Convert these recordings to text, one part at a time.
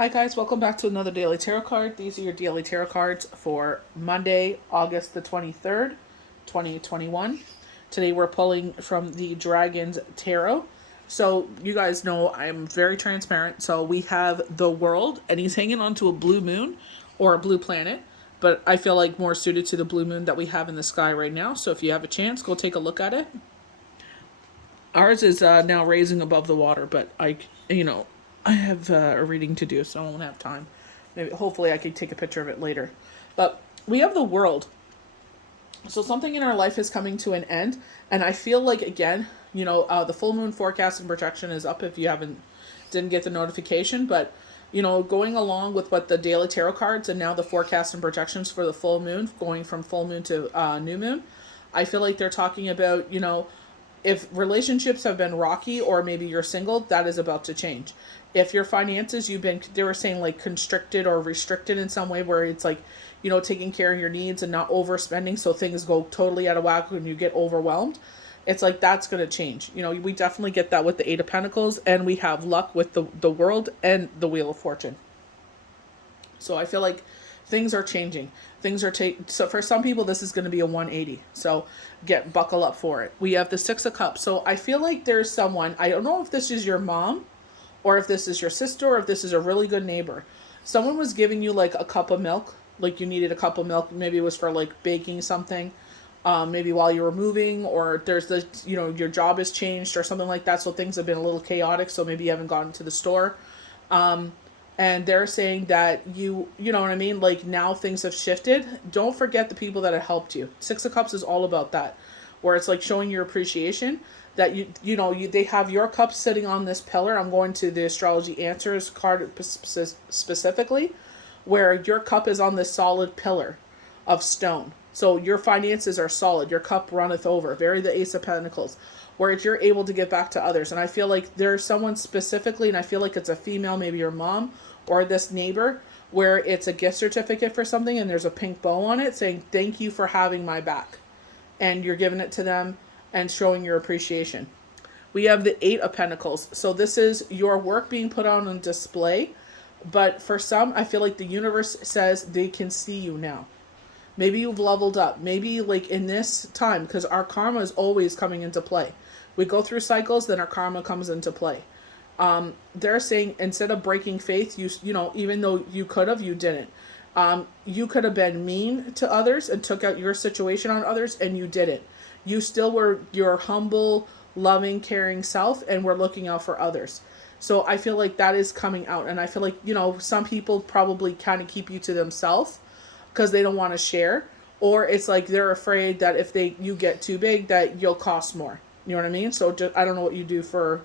Hi guys, welcome back to another daily tarot card. These are your daily tarot cards for Monday, August the 23rd, 2021. Today we're pulling from the Dragon's Tarot. So you guys know I'm very transparent. So we have the world and he's hanging onto a blue moon or a blue planet. But I feel like more suited to the blue moon that we have in the sky right now. So if you have a chance, go take a look at it. Ours is now raising above the water, but I have a reading to do, so I won't have time. Maybe, hopefully, I can take a picture of it later. But we have the world. So something in our life is coming to an end, and I feel like again, the full moon forecast and projection is up. If you didn't get the notification, but going along with what the daily tarot cards and now the forecast and projections for the full moon, going from full moon to new moon, I feel like they're talking about if relationships have been rocky or maybe you're single, that is about to change. If your finances, they were saying like constricted or restricted in some way where it's like, taking care of your needs and not overspending so things go totally out of whack when you get overwhelmed. It's like that's going to change. We definitely get that with the Eight of Pentacles, and we have luck with the world and the Wheel of Fortune. So I feel like things are changing. So for some people this is going to be a 180. So buckle up for it. We have the Six of Cups. So I feel like there's someone, I don't know if this is your mom or if this is your sister or if this is a really good neighbor. Someone was giving you like a cup of milk, like you needed a cup of milk. Maybe it was for like baking something. Maybe while you were moving, or there's your job has changed or something like that. So things have been a little chaotic. So maybe you haven't gone to the store. And they're saying that you know what I mean? Like now things have shifted. Don't forget the people that have helped you. Six of Cups is all about that, where it's like showing your appreciation that they have your cup sitting on this pillar. I'm going to the astrology answers card specifically, where your cup is on this solid pillar of stone. So your finances are solid. Your cup runneth over. Very the Ace of Pentacles, where you're able to give back to others. And I feel like there's someone specifically, and I feel like it's a female, maybe your mom or this neighbor, where it's a gift certificate for something and there's a pink bow on it saying, thank you for having my back. And you're giving it to them and showing your appreciation. We have the Eight of Pentacles. So this is your work being put on display. But for some, I feel like the universe says they can see you now. Maybe you've leveled up. Maybe like in this time, because our karma is always coming into play. We go through cycles, then our karma comes into play. They're saying instead of breaking faith, even though you could have, you didn't. You could have been mean to others and took out your situation on others, and you didn't. You still were your humble, loving, caring self, and were looking out for others. So I feel like that is coming out. And I feel like, some people probably kind of keep you to themselves because they don't want to share. Or it's like they're afraid that if you get too big, that you'll cost more. You know what I mean? So I don't know what you do for,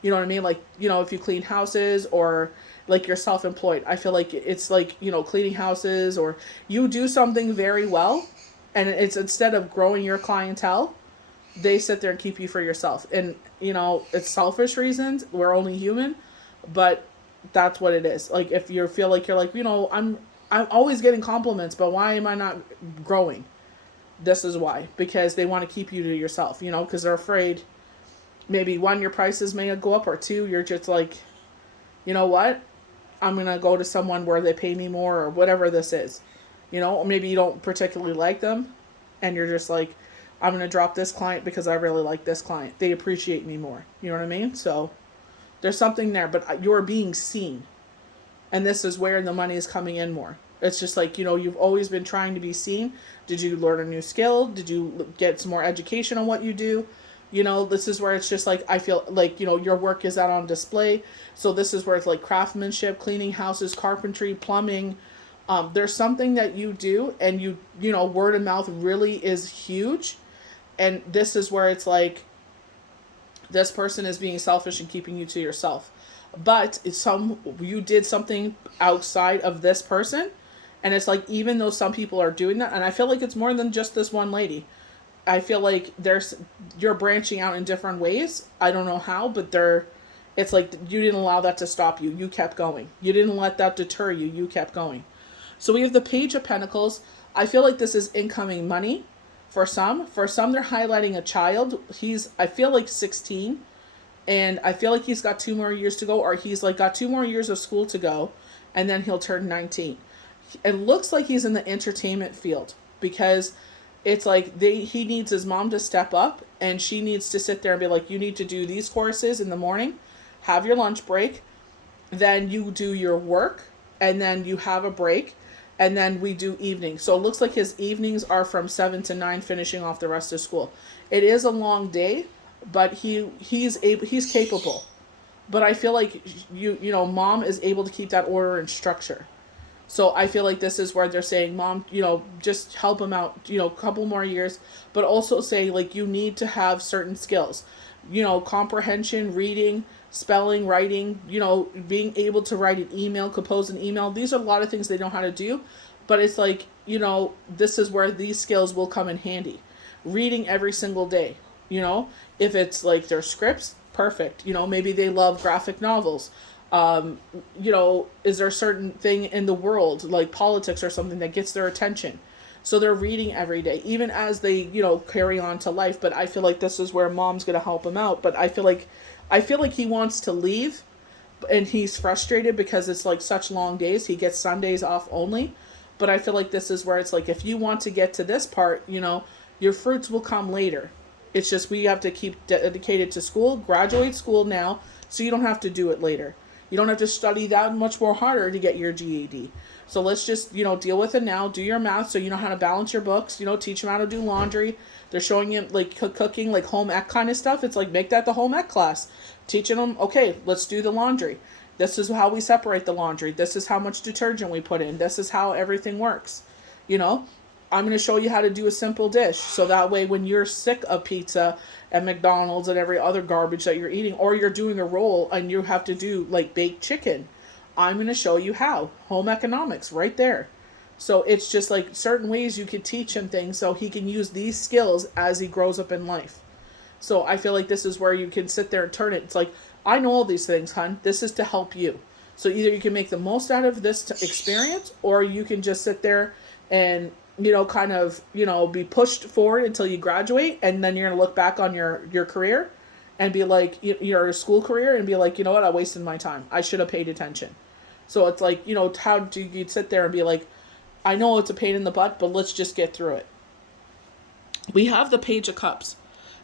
you know what I mean? Like, if you clean houses or like you're self-employed. I feel like it's like, cleaning houses, or you do something very well. And it's instead of growing your clientele, they sit there and keep you for yourself. And, it's selfish reasons. We're only human. But that's what it is. Like if you feel like you're like, I'm always getting compliments, but why am I not growing? This is why. Because they want to keep you to yourself, because they're afraid maybe one, your prices may go up, or two, you're just like, you know what? I'm going to go to someone where they pay me more, or whatever this is, or maybe you don't particularly like them and you're just like, I'm going to drop this client because I really like this client. They appreciate me more. You know what I mean? So there's something there, but you're being seen. And this is where the money is coming in more. It's just like, you've always been trying to be seen. Did you learn a new skill? Did you get some more education on what you do? This is where it's just like, I feel like, your work is out on display. So this is where it's like craftsmanship, cleaning houses, carpentry, plumbing. There's something that you do, and word of mouth really is huge. And this is where it's like, this person is being selfish and keeping you to yourself. But you did something outside of this person. And it's like, even though some people are doing that, and I feel like it's more than just this one lady. I feel like you're branching out in different ways. I don't know how, but it's like you didn't allow that to stop you. You kept going. You didn't let that deter you. You kept going. So we have the Page of Pentacles. I feel like this is incoming money for some. For some, they're highlighting a child. I feel like 16. And I feel like he's got 2 more years to go, or he's like got 2 more years of school to go. and then he'll turn 19. It looks like he's in the entertainment field because it's like he needs his mom to step up, and she needs to sit there and be like, you need to do these courses in the morning, have your lunch break, then you do your work, and then you have a break, and then we do evening. So it looks like his evenings are from 7 to 9, finishing off the rest of school. It is a long day, but he's capable. But I feel like mom is able to keep that order and structure. So I feel like this is where they're saying, mom, just help him out, a couple more years, but also say, like, you need to have certain skills, comprehension, reading, spelling, writing, being able to write an email, compose an email. These are a lot of things they know how to do, but it's like, this is where these skills will come in handy. Reading every single day, if it's like their scripts, perfect. Maybe they love graphic novels. Is there a certain thing in the world, like politics or something, that gets their attention? So they're reading every day, even as they, carry on to life. But I feel like this is where mom's going to help him out. But I feel like he wants to leave, and he's frustrated because it's like such long days. He gets Sundays off only. But I feel like this is where it's like, if you want to get to this part, your fruits will come later. It's just, we have to keep dedicated to school, graduate school now, so you don't have to do it later. You don't have to study that much more harder to get your GED. So let's just, deal with it now. Do your math so you know how to balance your books. Teach them how to do laundry. They're showing you, like, cooking, like home ec kind of stuff. It's like, make that the home ec class. Teaching them, okay, let's do the laundry. This is how we separate the laundry. This is how much detergent we put in. This is how everything works. I'm going to show you how to do a simple dish. So that way, when you're sick of pizza and McDonald's and every other garbage that you're eating, or you're doing a roll and you have to do like baked chicken, I'm going to show you how. Home economics right there. So it's just like certain ways you could teach him things so he can use these skills as he grows up in life. So I feel like this is where you can sit there and turn it. It's like, I know all these things, hon. This is to help you. So either you can make the most out of this experience, or you can just sit there and kind of, be pushed forward until you graduate, and then you're going to look back on your career and be like, your school career, and be like, you know what, I wasted my time. I should have paid attention. So it's like, how do you sit there and be like, I know it's a pain in the butt, but let's just get through it. We have the Page of Cups.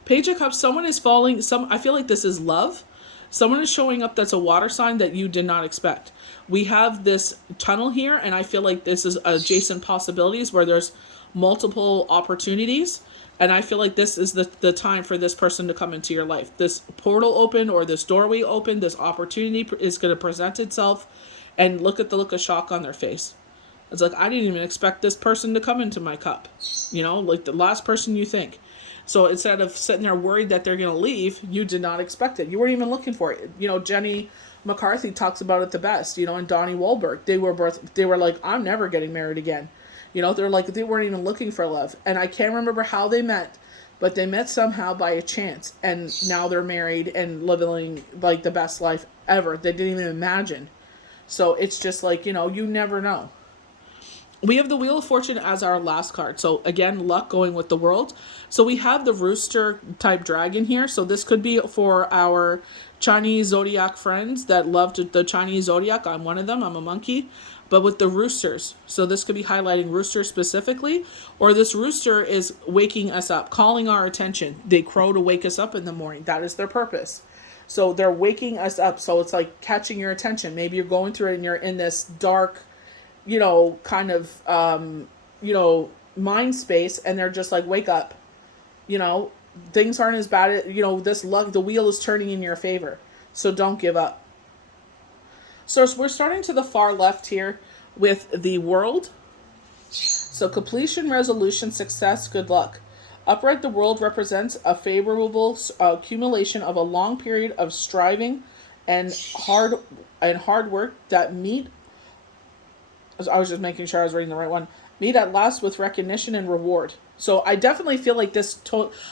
Page of Cups, someone is falling, I feel like this is love. Someone is showing up that's a water sign that you did not expect. We have this tunnel here, and I feel like this is adjacent possibilities where there's multiple opportunities. And I feel like this is the time for this person to come into your life. This portal open, or this doorway open, this opportunity is going to present itself, and look at the look of shock on their face. It's like, I didn't even expect this person to come into my cup. Like the last person you think. So instead of sitting there worried that they're going to leave, you did not expect it. You weren't even looking for it. Jenny McCarthy talks about it the best, and Donnie Wahlberg. They were like, I'm never getting married again. They're like, they weren't even looking for love. And I can't remember how they met, but they met somehow by a chance. And now they're married and living like the best life ever. They didn't even imagine. So it's just like, you never know. We have the Wheel of Fortune as our last card. So again, luck going with the World. So we have the rooster type dragon here. So this could be for our Chinese zodiac friends that loved the Chinese zodiac. I'm one of them. I'm a monkey. But with the roosters. So this could be highlighting roosters specifically. Or this rooster is waking us up, calling our attention. They crow to wake us up in the morning. That is their purpose. So they're waking us up. So it's like catching your attention. Maybe you're going through it and you're in this dark, kind of, mind space, and they're just like, wake up, things aren't as bad, this luck, the wheel is turning in your favor. So don't give up. So we're starting to the far left here with the World. So completion, resolution, success, good luck. Upright, the World represents a favorable accumulation of a long period of striving and hard work that meet. I was just making sure I was reading the right one. Meet at last with recognition and reward. So I definitely feel like this.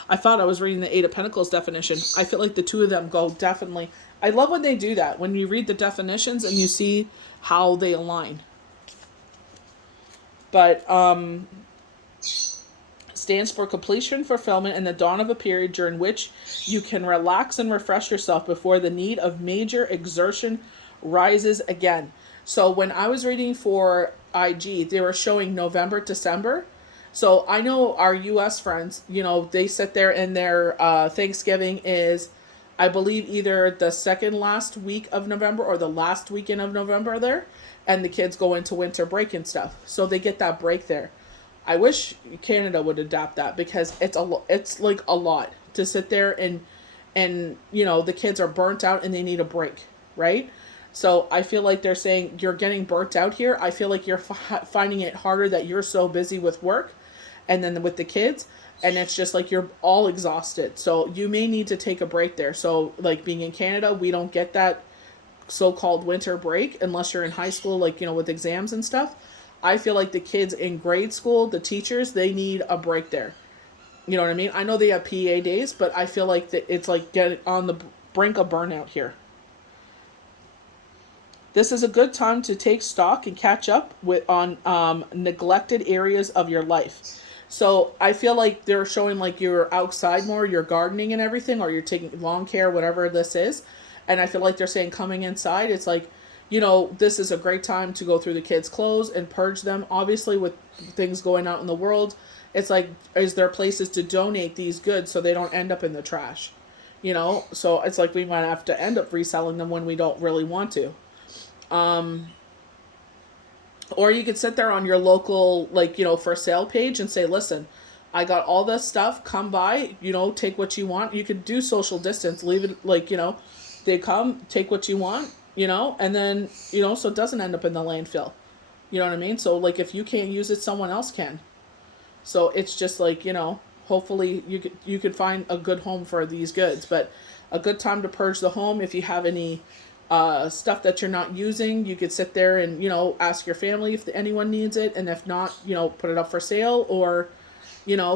I thought I was reading the Eight of Pentacles definition. I feel like the two of them go definitely. I love when they do that. When you read the definitions and you see how they align. But stands for completion, fulfillment, and the dawn of a period during which you can relax and refresh yourself before the need of major exertion rises again. So when I was reading for IG, they were showing November, December. So I know our US friends, they sit there and their Thanksgiving is, I believe, either the second last week of November or the last weekend of November there. And the kids go into winter break and stuff. So they get that break there. I wish Canada would adapt that, because it's like a lot to sit there and the kids are burnt out and they need a break, right? So I feel like they're saying you're getting burnt out here. I feel like you're finding it harder that you're so busy with work and then with the kids, and it's just like you're all exhausted. So you may need to take a break there. So like being in Canada, we don't get that so-called winter break unless you're in high school, like, with exams and stuff. I feel like the kids in grade school, the teachers, they need a break there. You know what I mean? I know they have PA days, but I feel like that it's like getting on the brink of burnout here. This is a good time to take stock and catch up on neglected areas of your life. So I feel like they're showing like you're outside more, you're gardening and everything, or you're taking lawn care, whatever this is. And I feel like they're saying coming inside, it's like, this is a great time to go through the kids' clothes and purge them. Obviously, with things going out in the world, it's like, is there places to donate these goods so they don't end up in the trash? So it's like we might have to end up reselling them when we don't really want to. Or you could sit there on your local, for sale page and say, listen, I got all this stuff, come by, take what you want. You could do social distance, leave it they come, take what you want, and then, so it doesn't end up in the landfill. You know what I mean? So like if you can't use it, someone else can. So it's just like, hopefully you could find a good home for these goods, but a good time to purge the home. If you have any stuff that you're not using, you could sit there and, ask your family if anyone needs it. And if not, put it up for sale, or,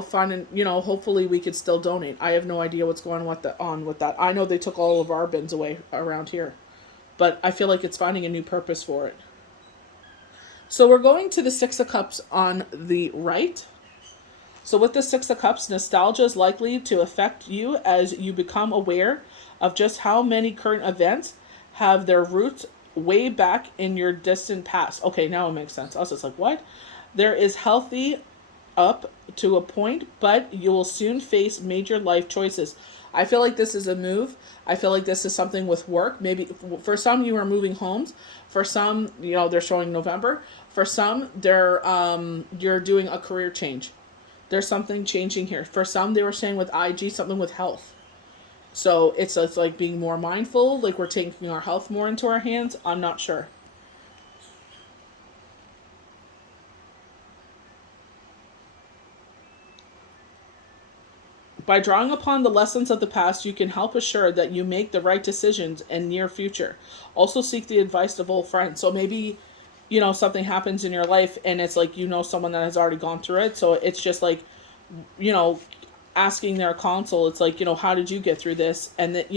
find and, hopefully we could still donate. I have no idea what's going on with that. I know they took all of our bins away around here, but I feel like it's finding a new purpose for it. So we're going to the Six of Cups on the right. So with the Six of Cups, nostalgia is likely to affect you as you become aware of just how many current events have their roots way back in your distant past. Okay, now it makes sense. I was just like, what? There is healthy up to a point, but you will soon face major life choices. I feel like this is a move. I feel like this is something with work. Maybe for some you are moving homes. For some, they're showing November. For some, you're doing a career change. There's something changing here. For some, they were saying with IG, something with health. So it's like being more mindful, like we're taking our health more into our hands. I'm not sure. By drawing upon the lessons of the past, you can help assure that you make the right decisions in near future. Also seek the advice of old friends. So maybe, something happens in your life and it's like, someone that has already gone through it. So it's just like, asking their counsel. It's like, how did you get through this? And that,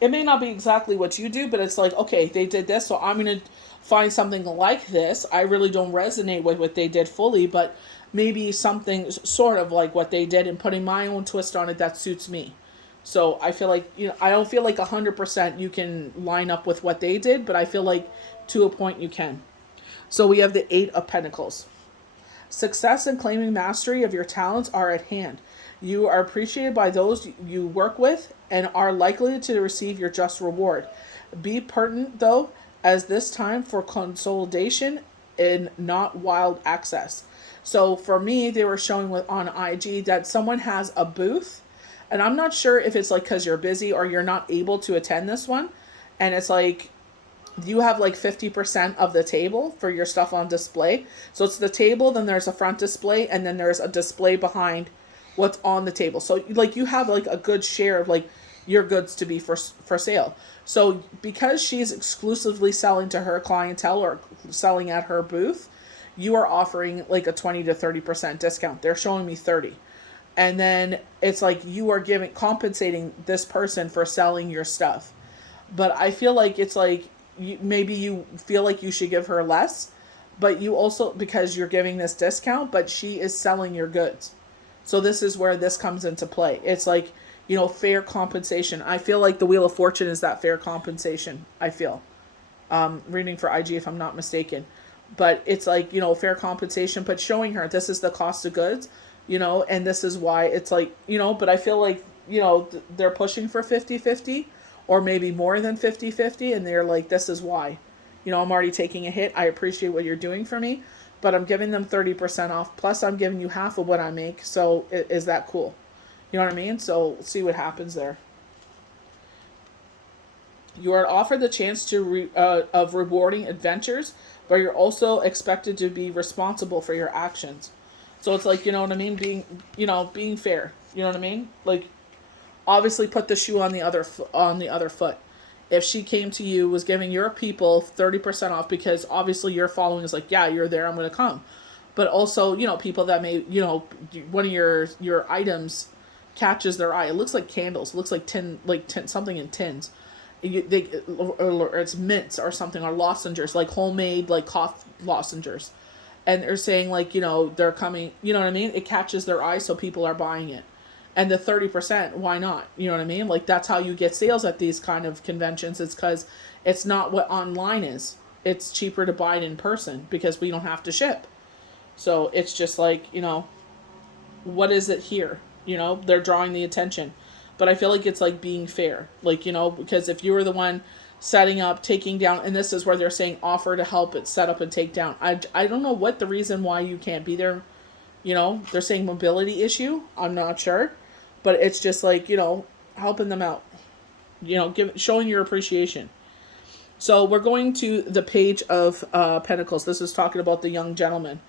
it may not be exactly what you do, but it's like, okay, they did this, so I'm going to find something like this. I really don't resonate with what they did fully, but maybe something sort of like what they did and putting my own twist on it that suits me. So I feel like, I don't feel like 100% you can line up with what they did, but I feel like to a point you can. So we have the Eight of Pentacles. Success and claiming mastery of your talents are at hand. You are appreciated by those you work with and are likely to receive your just reward. Be pertinent, though, as this time for consolidation and not wild access. So for me, they were showing on IG that someone has a booth, and I'm not sure if it's like because you're busy or you're not able to attend this one, and it's like you have like 50% of the table for your stuff on display. So it's the table, then there's a front display, and then there's a display behind what's on the table. So like you have like a good share of like your goods to be for sale. So because she's exclusively selling to her clientele or selling at her booth, you are offering like a 20 to 30% discount. They're showing me 30. And then it's like you are compensating this person for selling your stuff. But I feel like it's like maybe you feel like you should give her less, but you also, because you're giving this discount, but she is selling your goods. So this is where this comes into play. It's like, fair compensation. I feel like the Wheel of Fortune is that fair compensation, I feel. reading for IG if I'm not mistaken. But it's like, you know, fair compensation, but showing her this is the cost of goods, you know, and this is why it's like, you know, but I feel like, you know, they're pushing for 50-50 or maybe more than 50-50, and they're like, this is why. You know, I'm already taking a hit. I appreciate what you're doing for me, but I'm giving them 30% off. Plus, I'm giving you half of what I make. So is that cool? You know what I mean? So see what happens there. You are offered the chance of rewarding adventures, but you're also expected to be responsible for your actions. So it's like, you know what I mean? Being fair. You know what I mean? Like, obviously put the shoe on the other foot. If she came to you, was giving your people 30% off because obviously your following is like, yeah, you're there, I'm going to come. But also, you know, people that may, you know, one of your items catches their eye. It looks like candles. It looks like tin, something in tins. Or it's mints or something, or lozenges, like homemade, like cough lozenges. And they're saying, like, you know, they're coming, you know what I mean? It catches their eye, so people are buying it. And the 30%, why not? You know what I mean? Like, that's how you get sales at these kind of conventions. It's because it's not what online is. It's cheaper to buy it in person because we don't have to ship. So it's just like, you know, what is it here? You know, they're drawing the attention. But I feel like it's like being fair. Like, you know, because if you were the one setting up, taking down, and this is where they're saying offer to help it set up and take down. I don't know what the reason why you can't be there. You know, they're saying mobility issue. I'm not sure. But it's just like, you know, helping them out. You know, showing your appreciation. So we're going to the Page of Pentacles. This is talking about the young gentleman.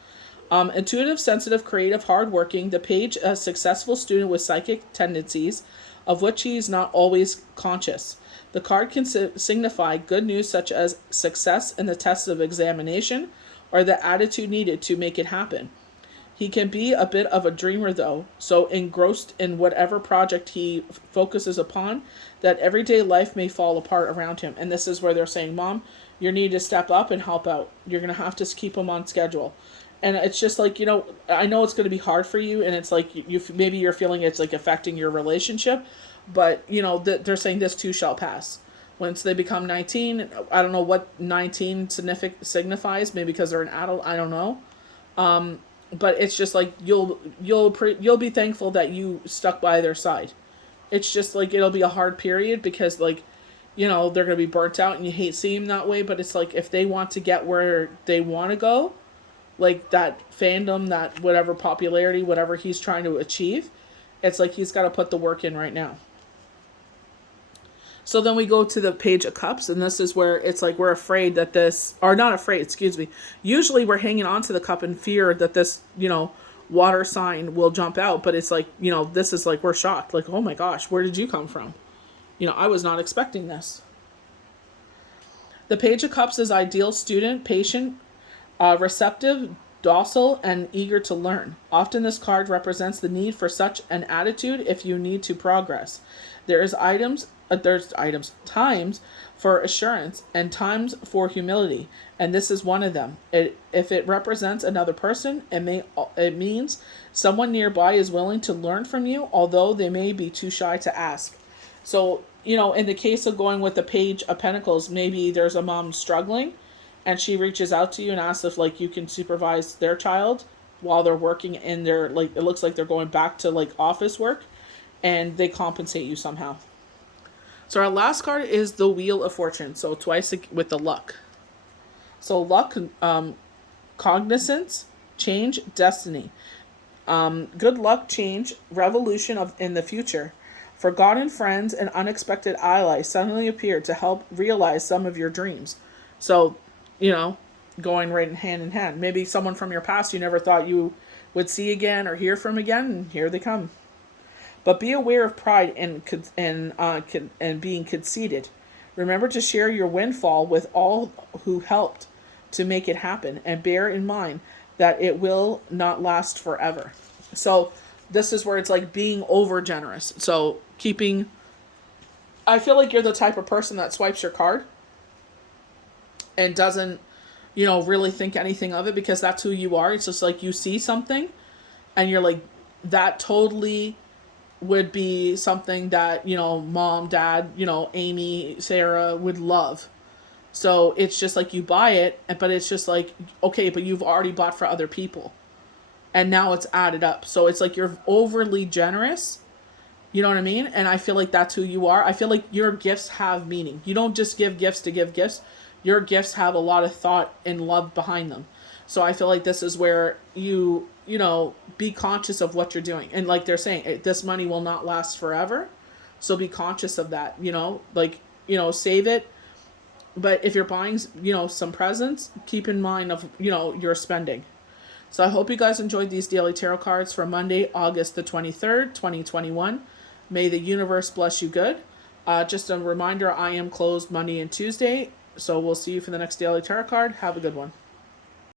Intuitive, sensitive, creative, hardworking. The Page, a successful student with psychic tendencies, of which he is not always conscious. The card can signify good news such as success in the test of examination or the attitude needed to make it happen. He can be a bit of a dreamer, though, so engrossed in whatever project he focuses upon that everyday life may fall apart around him. And this is where they're saying, Mom, you need to step up and help out. You're going to have to keep him on schedule. And it's just like, you know, I know it's going to be hard for you, and it's like maybe you're feeling it's like affecting your relationship, but, you know, they're saying this too shall pass. Once they become 19, I don't know what 19 signifies, maybe because they're an adult, I don't know. But it's just like you'll be thankful that you stuck by their side. It's just like it'll be a hard period because, like, you know, they're going to be burnt out and you hate seeing them that way, but it's like if they want to get where they want to go, like that fandom, that whatever popularity, whatever he's trying to achieve, it's like he's got to put the work in right now. So then we go to the Page of Cups, and this is where it's like we're afraid that this, or not afraid, excuse me. Usually we're hanging on to the cup in fear that this, you know, water sign will jump out, but it's like, you know, this is like we're shocked. Like, oh my gosh, where did you come from? You know, I was not expecting this. The Page of Cups is ideal student, patient, receptive, docile, and eager to learn. Often this card represents the need for such an attitude if you need to progress. There's times for assurance and times for humility, and this is one of them. If it represents another person, it means someone nearby is willing to learn from you, although they may be too shy to ask. So, you know, in the case of going with the Page of Pentacles, maybe there's a mom struggling, and she reaches out to you and asks if, like, you can supervise their child while they're working in their, like, it looks like they're going back to, like, office work, and they compensate you somehow. So our last card is the Wheel of Fortune. So twice with the luck. So luck, cognizance, change, destiny. Good luck, change, revolution in the future. Forgotten friends and unexpected allies suddenly appear to help realize some of your dreams. So, you know, going right hand in hand. Maybe someone from your past you never thought you would see again or hear from again, and here they come. But be aware of pride and being conceited. Remember to share your windfall with all who helped to make it happen, and bear in mind that it will not last forever. So this is where it's like being over generous. So I feel like you're the type of person that swipes your card and doesn't, you know, really think anything of it because that's who you are. It's just like you see something and you're like, that totally would be something that, you know, mom, dad, you know, Amy, Sarah would love. So it's just like you buy it, but it's just like, okay, but you've already bought for other people. And now it's added up. So it's like you're overly generous. You know what I mean? And I feel like that's who you are. I feel like your gifts have meaning. You don't just give gifts to give gifts. Your gifts have a lot of thought and love behind them. So I feel like this is where you know, be conscious of what you're doing. And like they're saying, this money will not last forever. So be conscious of that, you know, like, you know, save it. But if you're buying, you know, some presents, keep in mind of, you know, your spending. So I hope you guys enjoyed these daily tarot cards for Monday, August the 23rd, 2021. May the universe bless you good. Just a reminder, I am closed Monday and Tuesday. So we'll see you for the next daily tarot card. Have a good one.